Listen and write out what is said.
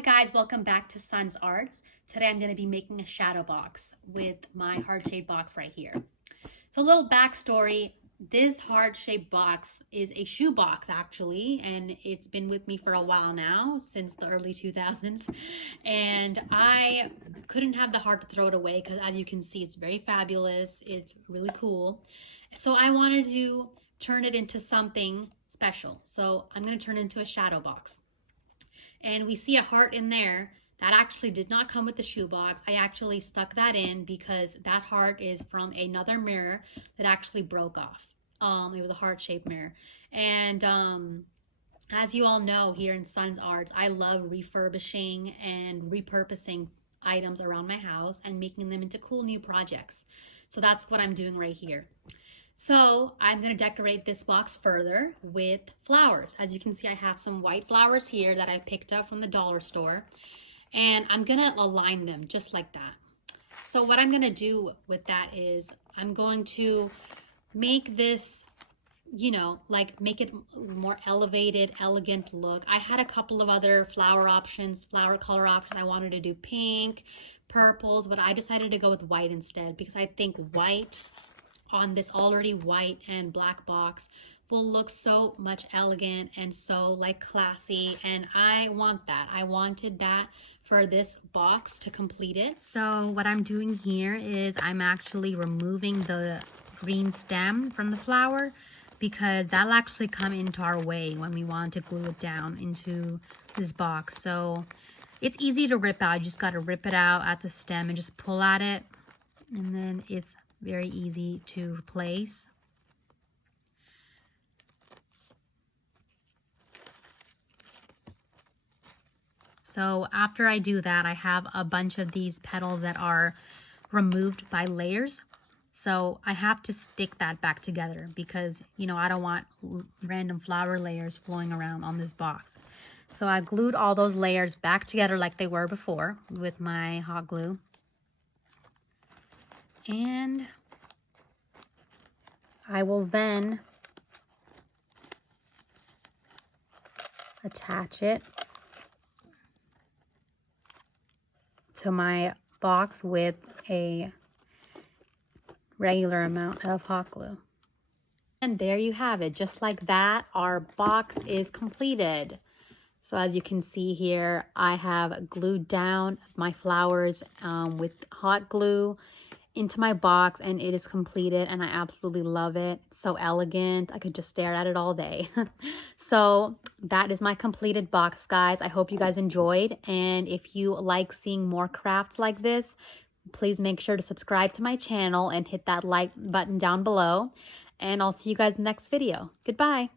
Hi guys, welcome back to Sun's Arts. Today I'm going to be making a shadow box with my heart-shaped box right here. So a little backstory, this heart-shaped box is a shoe box actually, and it's been with me for a while now, since the early 2000s. And I couldn't have the heart to throw it away because as you can see, it's very fabulous. It's really cool. So I wanted to turn it into something special. So I'm going to turn it into a shadow box. And we see a heart in there that actually did not come with the shoebox. I actually stuck that in because that heart is from another mirror that actually broke off. It was a heart-shaped mirror. And as you all know, here in Sun's Arts, I love refurbishing and repurposing items around my house and making them into cool new projects. So that's what I'm doing right here. So I'm going to decorate this box further with flowers. As you can see, I have some white flowers here that I picked up from the dollar store. And I'm going to align them just like that. So what I'm going to do with that is I'm going to make this, make it more elevated, elegant look. I had a couple of other flower color options. I wanted to do pink, purples, but I decided to go with white instead because I think white on this already white and black box will look so much elegant and so classy, and I want that. I wanted that for this box to complete it. So what I'm doing here is I'm actually removing the green stem from the flower because that'll actually come into our way when we want to glue it down into this box. So it's easy to rip out. You just got to rip it out at the stem and just pull at it, and then it's very easy to replace. So after I do that, I have a bunch of these petals that are removed by layers. So I have to stick that back together because, I don't want random flower layers flowing around on this box. So I glued all those layers back together like they were before with my hot glue. And I will then attach it to my box with a regular amount of hot glue. And there you have it. Just like that, our box is completed. So as you can see here, I have glued down my flowers with hot glue into my box, and it is completed, and I absolutely love it. It's so elegant. I could just stare at it all day. So that is my completed box, guys. I hope you guys enjoyed, and if you like seeing more crafts like this, please make sure to subscribe to my channel and hit that like button down below, and I'll see you guys in the next video. Goodbye.